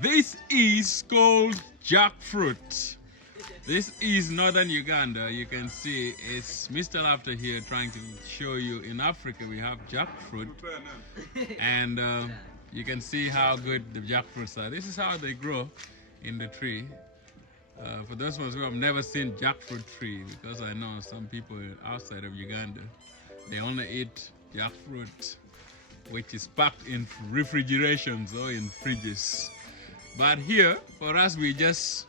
This is called jackfruit. This is northern Uganda. You can see it's Mr. Laughter here trying to show you in Africa we have jackfruit. And you can see how good the jackfruits are. This is how they grow in the tree. For those ones who have never seen jackfruit tree, because I know some people outside of Uganda, they only eat jackfruit, which is packed in refrigerations or in fridges. But here, for us, we just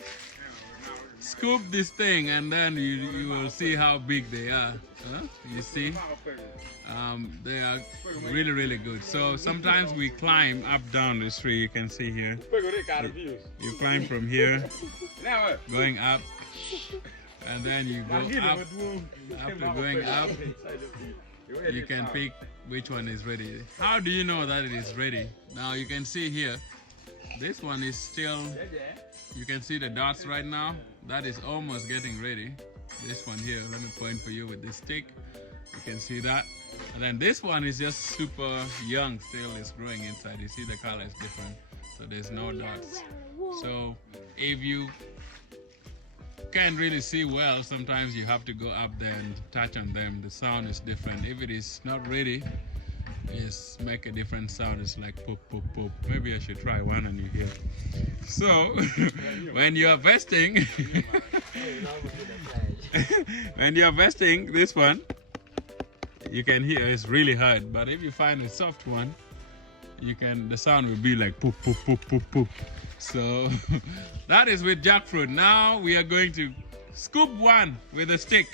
scoop this thing and then you will see how big they are. Huh? You see? They are really, really good. So sometimes we climb up down this tree. You can see here. You climb from here, going up, and then you go up. After going up, you can pick which one is ready. How do you know that it is ready? Now you can see here, this one is still, you can see the dots right now. That is almost getting ready. This one here, let me point for you with this stick. You can see that. And then this one is just super young still, it's growing inside. You see the color is different, so there's no dots. So if you can't really see well, sometimes you have to go up there and touch on them. The sound is different. If it is not ready, just make a different sound. It's like pop, pop, pop. Maybe I should try one and you hear. So when you are vesting, when you are vesting this one, you can hear it's really hard. But if you find a soft one, you can, the sound will be like pop, pop, pop, pop, pop. So that is with jackfruit. Now we are going to scoop one with a stick.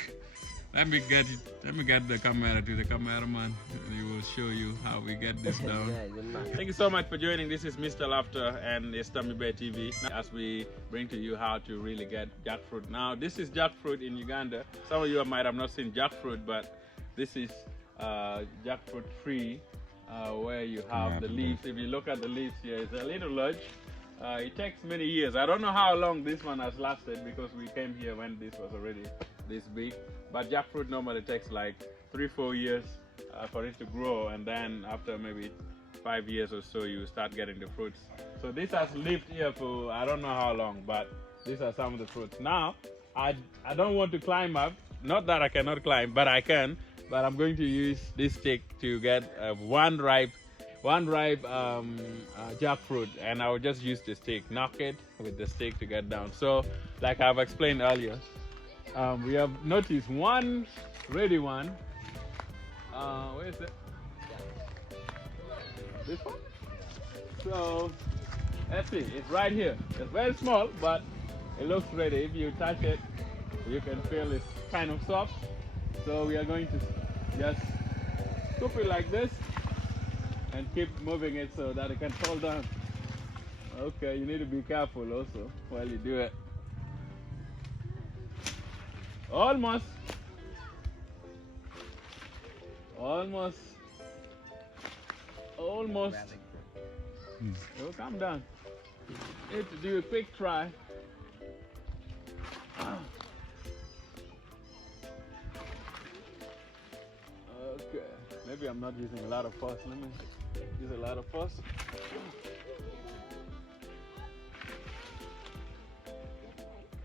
Let me get it. Let me get the camera to the cameraman, and he will show you how we get this down. Thank you so much for joining. This is Mr. Laughter and it's Tommy Bear TV. As we bring to you how to really get jackfruit. Now this is jackfruit in Uganda. Some of you might have not seen jackfruit, but this is jackfruit tree where you have the leaves. If you look at the leaves here, it's a little large. It takes many years. I don't know how long this one has lasted because we came here when this was already this big. But jackfruit normally takes like 3-4 years for it to grow, and then after maybe 5 years or so you start getting the fruits. So this has lived here for I don't know how long, but these are some of the fruits. Now I don't want to climb up. Not that I cannot climb, but I can. But I'm going to use this stick to get one ripe jackfruit, and I will just use the stick, knock it with the stick to get down. So like I've explained earlier, we have noticed one ready one. Where is it? This one? So let's see, it's right here. It's very small, but it looks ready. If you touch it, you can feel it's kind of soft. So we are going to just scoop it like this and keep moving it so that it can fall down. Okay, you need to be careful also while you do it. Almost. Almost. Almost. Oh, calm down. Need to do a quick try. Okay, maybe I'm not using a lot of force. Let me use a lot of force.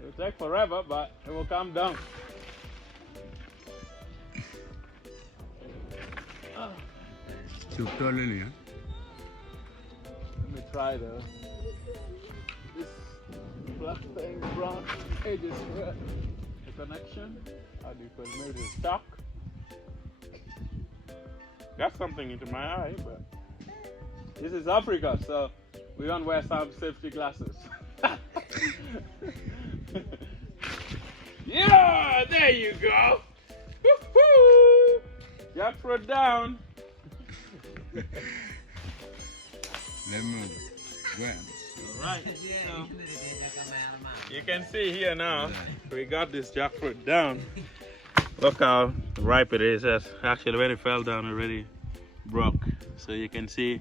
It will take forever, but it will come down. Let me try this black thing, brown edges here. The connection. How do you put maybe the stock? Got something into my eye, but this is Africa, so we don't wear some safety glasses. Yeah, there you go. Woo-hoo! Jackfruit down. Lemon. Alright, so you can see here now, we got this jackfruit down. Look how ripe it is. Actually, when it fell down, already broke. So you can see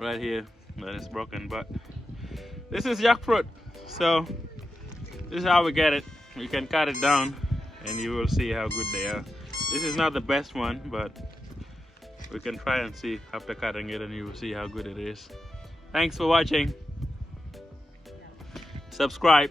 right here that it's broken. But this is jackfruit. So this is how we get it. You can cut it down and you will see how good they are. This is not the best one, but we can try and see after cutting it, and you will see how good it is. Thanks for watching. subscribe.